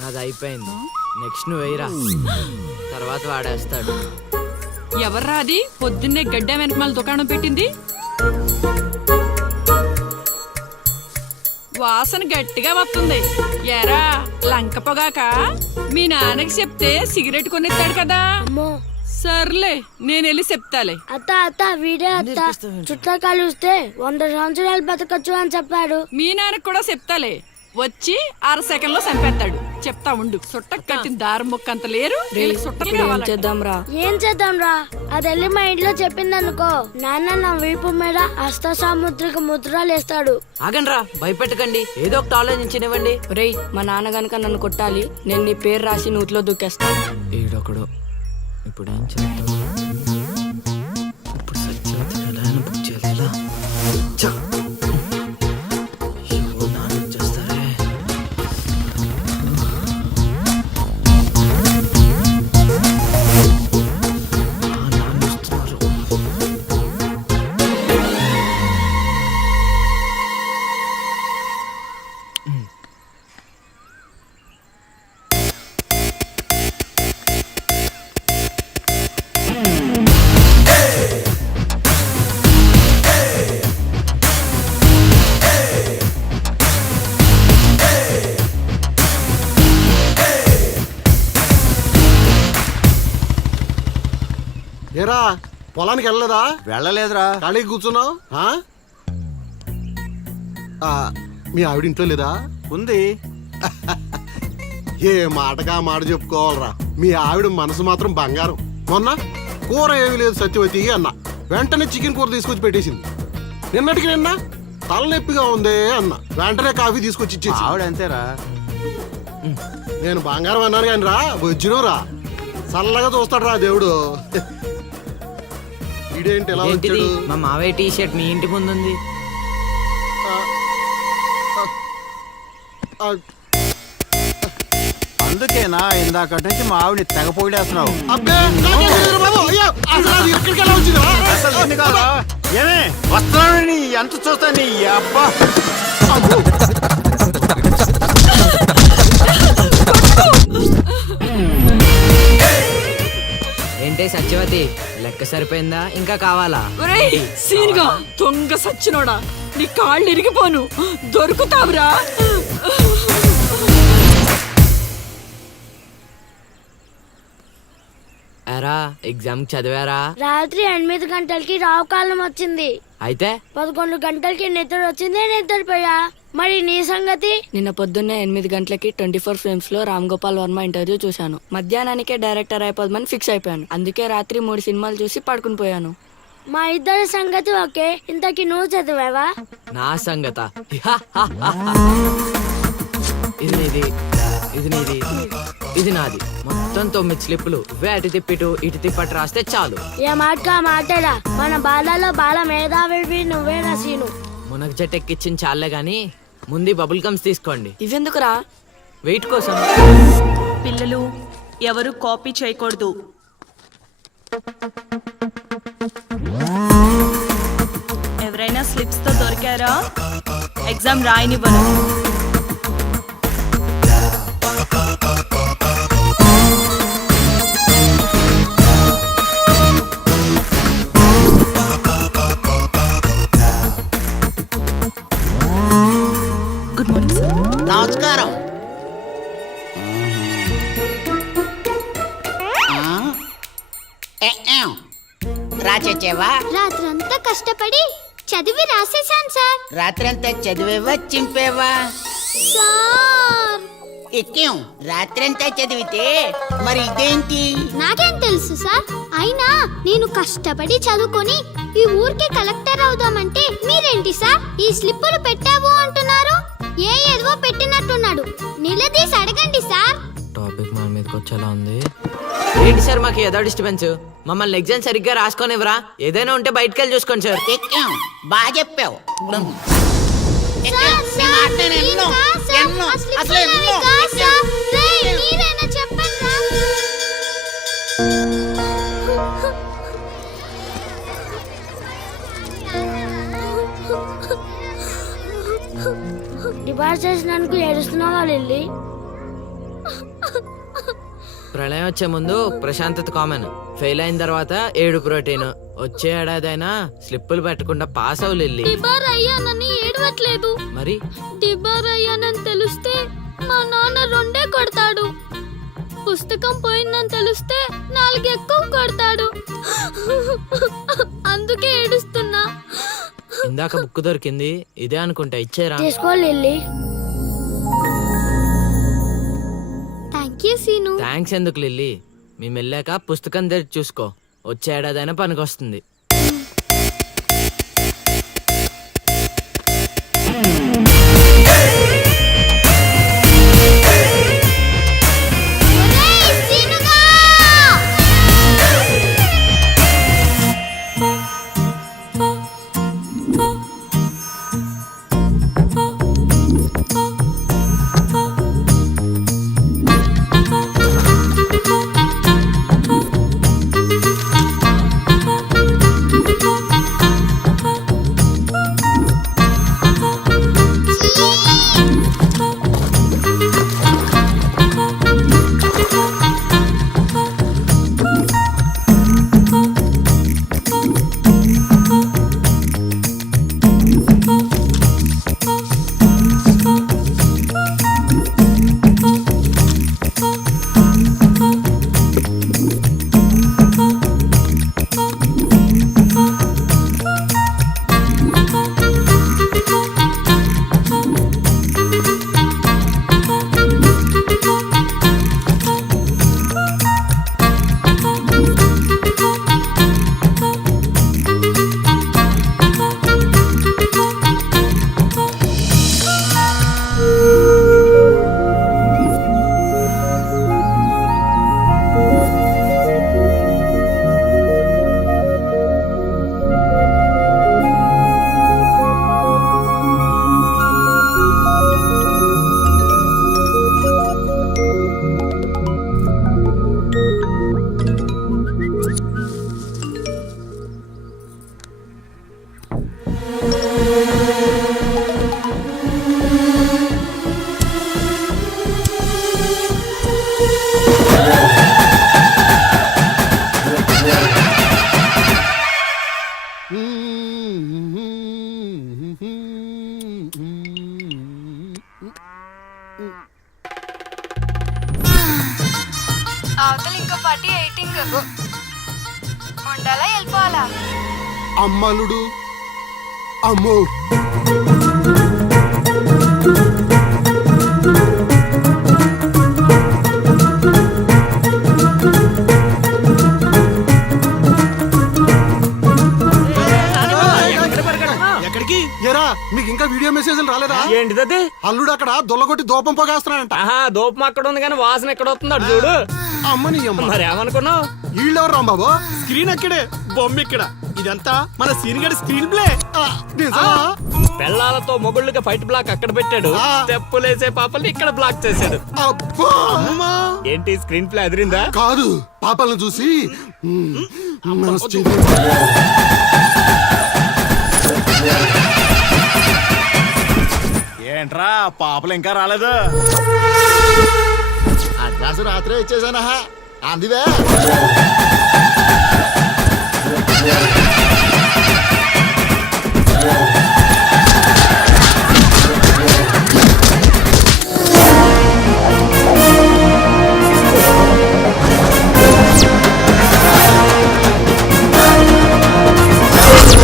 నాది అయిపోయింది. నెక్స్ట్ నువ్వు వేయరా, తర్వాత వాడేస్తాడు. ఎవర్రా అది పొద్దున్నే గడ్డ వెనకమాల దుకాణం పెట్టింది? వాసన గట్టిగా వస్తుంది. ఎరా లంక పొగాక? మీ నాన్నకి చెప్తే సిగరెట్ కొనిస్తాడు కదా. సర్లే నేను వెళ్ళి చెప్తాలే. అత్త అత్త వీడే అత్త చుట్టాలు చూస్తే 100 సంవత్సరాలు బతకచ్చు అని చెప్పాడు. మీ నాన్నకి కూడా చెప్తాలే, వచ్చి 6 సెకండ్లో చంపేస్తాడు. చెప్తా ఉండు. సుట్టకు కట్టిన దారం ముక్క అంత లేరు. ఏం చేద్దాం రా? అది వెళ్ళి మా ఇంట్లో చెప్పింది అనుకో, నాన్న నా వీపు మీద హస్త సాముద్రిక ముద్రలు వేస్తాడు. ఆగండి రా, భయపెట్టకండి, ఏదో ఒకటి ఆలోచించనివ్వండి. రేయ్, మా నాన్న గనక నన్ను కొట్టాలి, నేను నీ పేరు రాసి నూతిలో దూకేస్తాను. ఈడొకడు. ఇప్పుడు ఏం చేద్దాం? ఇప్పుడు సత్యవతి ఎలా బుక్ చేయాలి? ఏరా పొలానికి వెళ్ళలేదా? వెళ్ళలేదురా. ఖాళీ కూర్చున్నావు? మీ ఆవిడ ఇంట్లో లేదా? ఉంది. ఏ మాటగా మాట చెప్పుకోవాలరా, మీ ఆవిడ మనసు మాత్రం బంగారం. మొన్న కూర ఏమీ లేదు సత్యవతి అన్న, వెంటనే చికెన్ కూర తీసుకొచ్చి పెట్టేసింది. నిన్నటికి నిన్న తలనొప్పిగా ఉంది అన్న, వెంటనే కాఫీ తీసుకొచ్చి ఇచ్చేసి. ఆవిడ అంతేరా. నేను బంగారం అన్నాను కానీ రా వచ్చినవు రా, చల్లగా చూస్తాడు రా దేవుడు. ఇదేంటి ఎలా వచ్చాడు? మా మావయ్య టీ షర్ట్ మీ ఇంటి ముందు ఉంది. అందుకేనా ఇందాక నుంచి మా ఆవిడ తెగ పోయిడేస్తున్నావు? ఏమే వస్తున్నాను, ఎంత చూస్తా నీ అబ్బా. ఏంటే సత్యవతి, లెక్క సరిపోయిందా? ఇంకా కావాలా? సీన్గా దొంగ సచ్చినోడా, నీ కాళ్ళు ఇరిగిపోను, దొరుకుతావురా. ఎరా ఎగ్జామ్ చదివారా? రాత్రి 8 గంటలకి రావుకాలం వచ్చింది. అయితే 11 గంటలకి నిద్ర వచ్చింది, నిద్రపోయా. మరి నీ సంగతి? నిన్న పొద్దున్నే 8 గంటలకి 24 ఫిల్మ్స్ లో రామ్ గోపాల్ వర్మ ఇంటర్వ్యూ చూశాను. మధ్యాహ్నానికే డైరెక్టర్ అయిపోదామని ఫిక్స్ అయిపోయాను. అందుకే రాత్రి 3 సినిమాలు చూసి పడుకుని పోయాను. మా ఇద్దరి సంగతి ఓకే. ఇంతకి నువ్వు చదివావా? నా సంగత ఇది నీది, ఇది నీది, ఇది నాది. మొత్తం 9 స్లిప్పులు. అటు తిప్పిటు ఇటు తిప్పటి రాస్తే చాలు. ఏ మాట మాటడా, మన బాలలో బాల మేధావి నువ్వే నసీను. మునగ చెట్టు ఎక్కిచ్చిన చాలే గాని ముందు బబుల్ గమ్స్ తీసుకోండి. ఇవెందుకురా? వెయిట్ కోసం. పిల్లలు ఎవరు కాపీ చేయకూడదు. ఎవరైనా స్లిప్స్ తో దొరికారా? ఎగ్జామ్ రాయనివ్వను. Good morning sir. నమస్కారం. రాచేవా? రాత్రంతా కష్టపడి చదివి రాసేసాను సార్. రాత్రంతా చదివేవా చింపేవా? సార్ ఎక్కేం రాత్రంతా చదివితే మరి ఇదేంటి? నాకేం తెలుసు సార్. అయినా నేను కష్టపడి చదువుకొని ఈ ఊరికి కలెక్టర్ అవుదామంటే మీరేంటి సార్ ఈ స్లిప్పులు పెట్టావు అంటున్నారు? ఏదో పెట్టినట్టున్నాడు. నిలదీసి అడగండి సార్. టాపిక్ మన మీదకి వచ్చేలా ఉంది. ఏంటి సార్ మాకు ఏదో డిస్టర్బెన్స్? మమ్మల్ని ఎగ్జామ్ సరిగ్గా రాసుకొనివ్వరా? ఏదైనా ఉంటే బయటకు వెళ్ళి చూసుకోండి సార్. ఎక్కేం బాగా చెప్పావు. సిఫార్సు చేసినందుకు ఏడుస్తున్నావా లిల్లీ? ప్రళయం వచ్చే ముందు ప్రశాంతత కామన్, ఫెయిల్ అయిన తర్వాత ఏడు ప్రోటీన్. వచ్చే ఏడాదైనా స్లిప్పులు పెట్టకుండా పాస్ అవ్వు లిల్లీ. డిబార్ అయ్యానని ఏడవట్లేదు. మరి డిబార్ అయ్యానని తెలిస్తే మా నాన్న రెండే కొడతాడు. పుస్తకం పోయిందని తెలిస్తే 4 ఎక్కువ కొడతాడు. అందుకే ఏడుస్తున్నా. ఇందాక బుక్ దొరికింది, ఇదే అనుకుంటా, ఇచ్చేరా. తీసుకో Lily. Thank you Seenu. Thanks ఎందుకు లిల్లీ, మేము వెళ్ళాక పుస్తకం తెరిచి చూసుకో, వచ్చే ఏడాదైనా పనికొస్తుంది. ఒరేయ్ సీనుగా! అవతల ఇంకో పార్టీ ఎయిటింగ్ ఉండాలా వెళ్ళిపోవాలా? అమ్మలుడు అమ్మో. ఎక్కడికి? ఏరా మీకు ఇంకా వీడియో మెసేజ్లు రాలేదా? ఏంటిది? అల్లుడు అక్కడ దొల్లగొట్టి దూపం పొగేస్తున్నాడంట. ఆహా, దూపం అక్కడ ఉంది కానీ వాసన ఎక్కడ వస్తుంది అటు చూడు. అమ్మని అమ్మ. మరి ఏమనుకున్నావు? వీళ్ళెవరు రాంబాబు? స్క్రీన్ అక్కడే, బొమ్మ ఇక్కడ. ఇదంతా మన సీన్ గడి స్క్రీన్ ప్లే. నిజమా? పెళ్ళాలతో మొగుళ్ళుగా ఫైట్ బ్లాక్ అక్కడ పెట్టాడు, స్టెప్పులేసే పాపల్ని ఇక్కడ బ్లాక్ చేశాడు. అబ్బా! ఏంటి స్క్రీన్ ప్లే అదిరిందా? కాదు, పాపలను చూసి మనసు చెంది. ఏంట్రా పాపలు ఇంకా రాలేదు? అడ్వాన్స్ రాత్రే ఇచ్చేసానా అందువే.